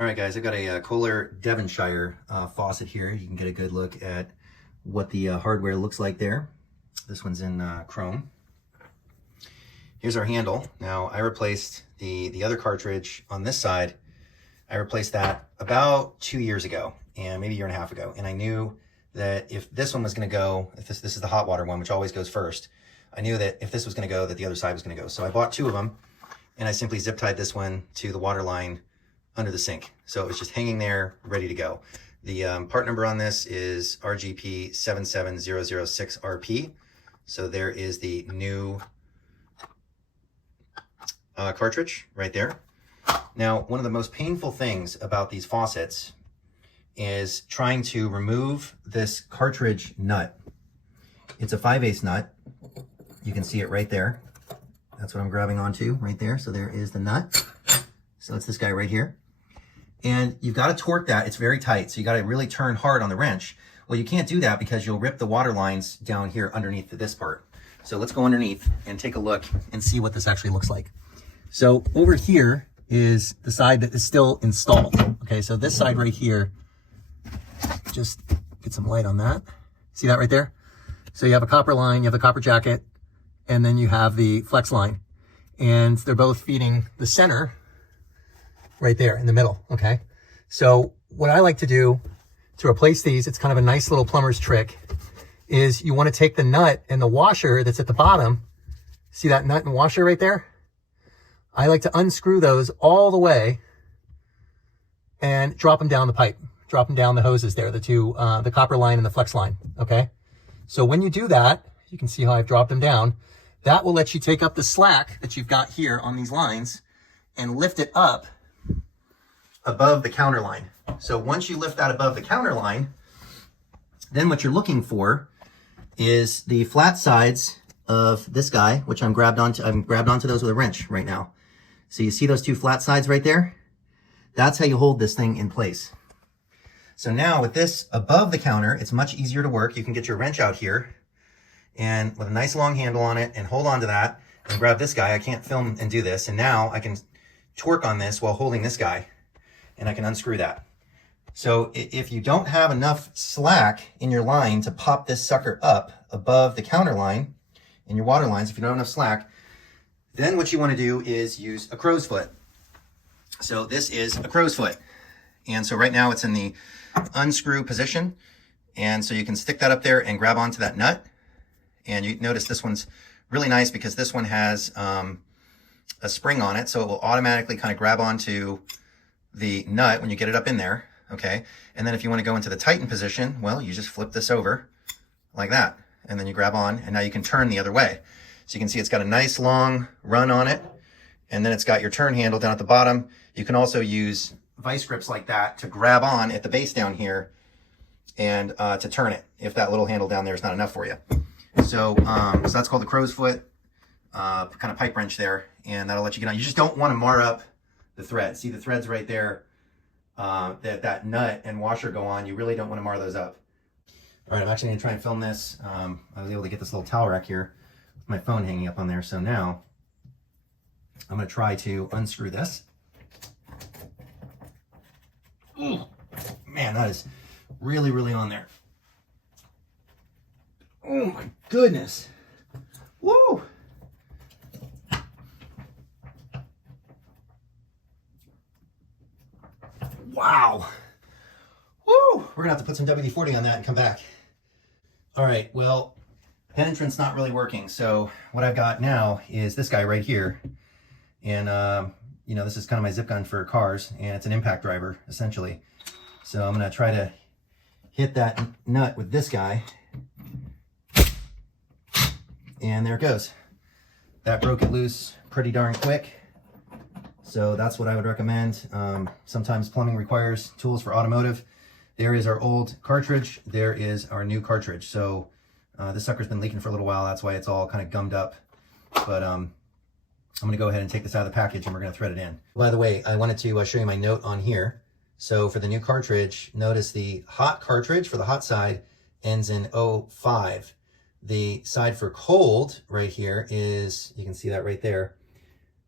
All right, guys, I've got a Kohler Devonshire faucet here. You can get a good look at what the hardware looks like there. This one's in chrome. Here's our handle. Now, I replaced the other cartridge on this side. I replaced that about 2 years ago, and maybe a year and a half ago. And I knew that if this one was going to go, if this is the hot water one, which always goes first, I knew that if this was going to go, that the other side was going to go. So I bought two of them, and I simply zip tied this one to the water line under the sink. So it was just hanging there, ready to go. The part number on this is RGP 77006RP. So there is the new cartridge right there. Now, one of the most painful things about these faucets is trying to remove this cartridge nut. It's a 5/8 nut. You can see it right there. That's what I'm grabbing onto right there. So there is the nut. So it's this guy right here. And you've got to torque that. It's very tight. So you got to really turn hard on the wrench. Well, you can't do that because you'll rip the water lines down here underneath this part. So let's go underneath and take a look and see what this actually looks like. So over here is the side that is still installed. Okay, so this side right here, just get some light on that. See that right there? So you have a copper line, you have the copper jacket, and then you have the flex line. And they're both feeding the center right there in the middle, okay? So what I like to do to replace these, it's kind of a nice little plumber's trick, is you want to take the nut and the washer that's at the bottom. See that nut and washer right there? I like to unscrew those all the way and drop them down the pipe, drop them down the hoses there, the copper line and the flex line, okay? So when you do that, you can see how I've dropped them down. That will let you take up the slack that you've got here on these lines and lift it up above the counter line. So once you lift that above the counter line, then what you're looking for is the flat sides of this guy, which I'm grabbed onto those with a wrench right now. So you see those two flat sides right there? That's how you hold this thing in place. So now with this above the counter, it's much easier to work. You can get your wrench out here and with a nice long handle on it and hold on to that and grab this guy. I can't film and do this. And now I can torque on this while holding this guy and I can unscrew that. So if you don't have enough slack in your line to pop this sucker up above the counter line in your water lines, if you don't have enough slack, then what you want to do is use a crow's foot. So this is a crow's foot. And so right now it's in the unscrew position. And so you can stick that up there and grab onto that nut. And you notice this one's really nice because this one has a spring on it. So it will automatically kind of grab onto the nut when you get it up in there. Okay. And then if you want to go into the tighten position, well, you just flip this over like that. And then you grab on and now you can turn the other way. So you can see it's got a nice long run on it. And then it's got your turn handle down at the bottom. You can also use vice grips like that to grab on at the base down here and to turn it if that little handle down there is not enough for you. So that's called the crow's foot kind of pipe wrench there. And that'll let you get on. You just don't want to mar up the thread. See the threads right there that nut and washer go on. You really don't want to mar those up. All right, I'm actually going to try and film this. I was able to get this little towel rack here with my phone hanging up on there. So now I'm going to try to unscrew this. Ooh, man, that is really, really on there. Oh my goodness. Woo! Wow. Woo! We're gonna have to put some WD-40 on that and come back. All right, well, penetrant's not really working. So what I've got now is this guy right here. And, you know, this is kind of my zip gun for cars, and it's an impact driver, essentially. So I'm gonna try to hit that nut with this guy. And there it goes. That broke it loose pretty darn quick. So that's what I would recommend. Sometimes plumbing requires tools for automotive. There is our old cartridge. There is our new cartridge. So this sucker's been leaking for a little while. That's why it's all kind of gummed up. But I'm going to go ahead and take this out of the package and we're going to thread it in. By the way, I wanted to show you my note on here. So for the new cartridge, notice the hot cartridge for the hot side ends in 05. The side for cold right here is, you can see that right there,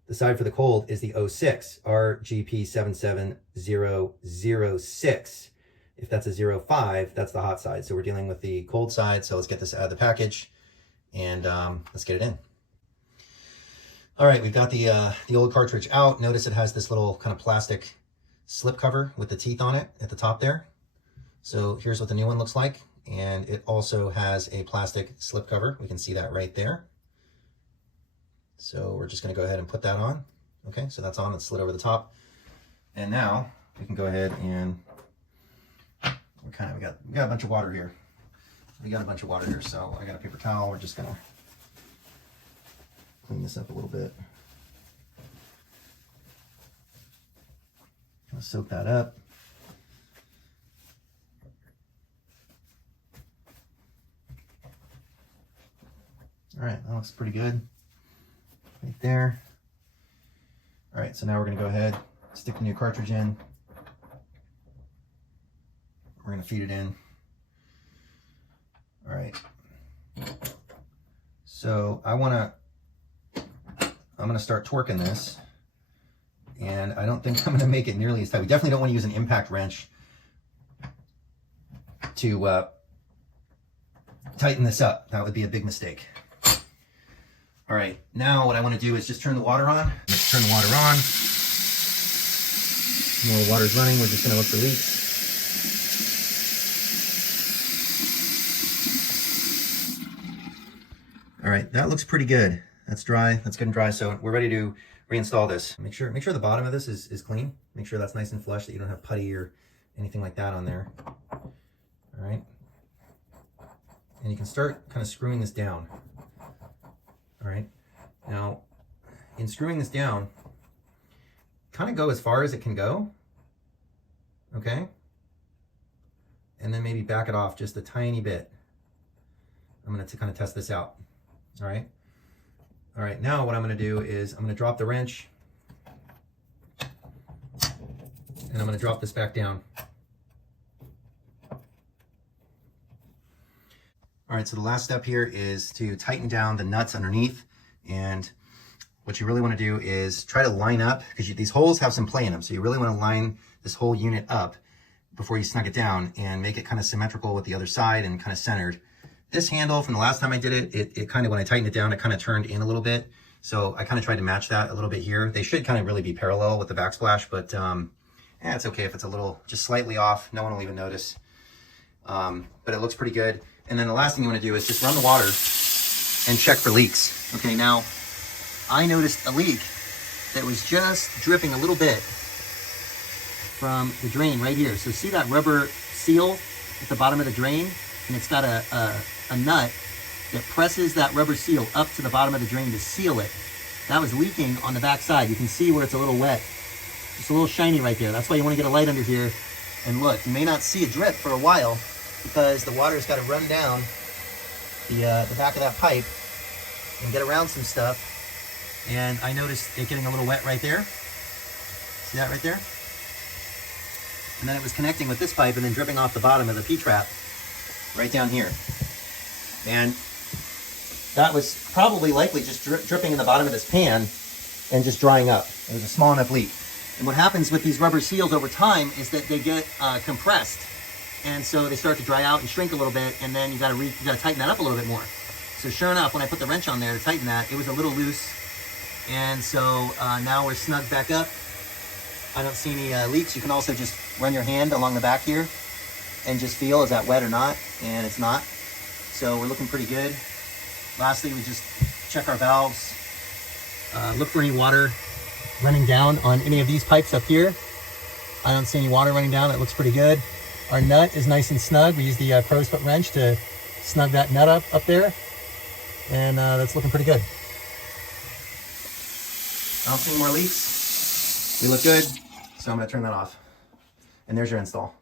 The side for the cold is the 06, RGP77006. If that's a 05, that's the hot side. So we're dealing with the cold side. So let's get this out of the package and let's get it in. All right, we've got the old cartridge out. Notice it has this little kind of plastic slip cover with the teeth on it at the top there. So here's what the new one looks like. And it also has a plastic slip cover. We can see that right there. So we're just going to go ahead and put that on. Okay, so that's on. It's slid over the top. And now we can go ahead and we got a bunch of water here. So I got a paper towel. We're just going to clean this up a little bit. Gonna soak that up. All right, that looks pretty good right there. All right, so now we're gonna go ahead, stick the new cartridge in. We're gonna feed it in. All right. So I'm gonna start torquing this, and I don't think I'm gonna make it nearly as tight. We definitely don't want to use an impact wrench to tighten this up. That would be a big mistake. All right, now what I want to do is just turn the water on. Let's turn the water on. While the water's running, we're just going to look for leaks. All right, that looks pretty good. That's dry. That's good and dry. So we're ready to reinstall this. Make sure the bottom of this is clean. Make sure that's nice and flush, that you don't have putty or anything like that on there. All right. And you can start kind of screwing this down. All right, now in screwing this down, kind of go as far as it can go, okay? And then maybe back it off just a tiny bit. I'm gonna kind of test this out, all right? All right, now what I'm gonna do is I'm gonna drop the wrench and I'm gonna drop this back down. All right, so the last step here is to tighten down the nuts underneath. And what you really want to do is try to line up, because these holes have some play in them. So you really want to line this whole unit up before you snug it down and make it kind of symmetrical with the other side and kind of centered. This handle, from the last time I did it, it kind of, when I tightened it down, it kind of turned in a little bit. So I kind of tried to match that a little bit here. They should kind of really be parallel with the backsplash, but it's okay if it's a little, just slightly off. No one will even notice. But it looks pretty good. And then the last thing you want to do is just run the water and check for leaks. Okay, now I noticed a leak that was just dripping a little bit from the drain right here. So see that rubber seal at the bottom of the drain? And it's got a nut that presses that rubber seal up to the bottom of the drain to seal it. That was leaking on the back side. You can see where it's a little wet. It's a little shiny right there. That's why you want to get a light under here and look. You may not see a drip for a while, because the water's got to run down the back of that pipe and get around some stuff. And I noticed it getting a little wet right there. See that right there? And then it was connecting with this pipe and then dripping off the bottom of the P-trap right down here. And that was probably likely just dripping in the bottom of this pan and just drying up. It was a small enough leak. And what happens with these rubber seals over time is that they get compressed. And so they start to dry out and shrink a little bit, and then you gotta tighten that up a little bit more. So sure enough, when I put the wrench on there to tighten that, it was a little loose. And so now we're snugged back up. I don't see any leaks. You can also just run your hand along the back here and just feel, is that wet or not? And it's not. So we're looking pretty good. Lastly, we just check our valves. Look for any water running down on any of these pipes up here. I don't see any water running down. It looks pretty good. Our nut is nice and snug. We use the crow's foot wrench to snug that nut up there. And that's looking pretty good. I don't see any more leaks. We look good, so I'm gonna turn that off. And there's your install.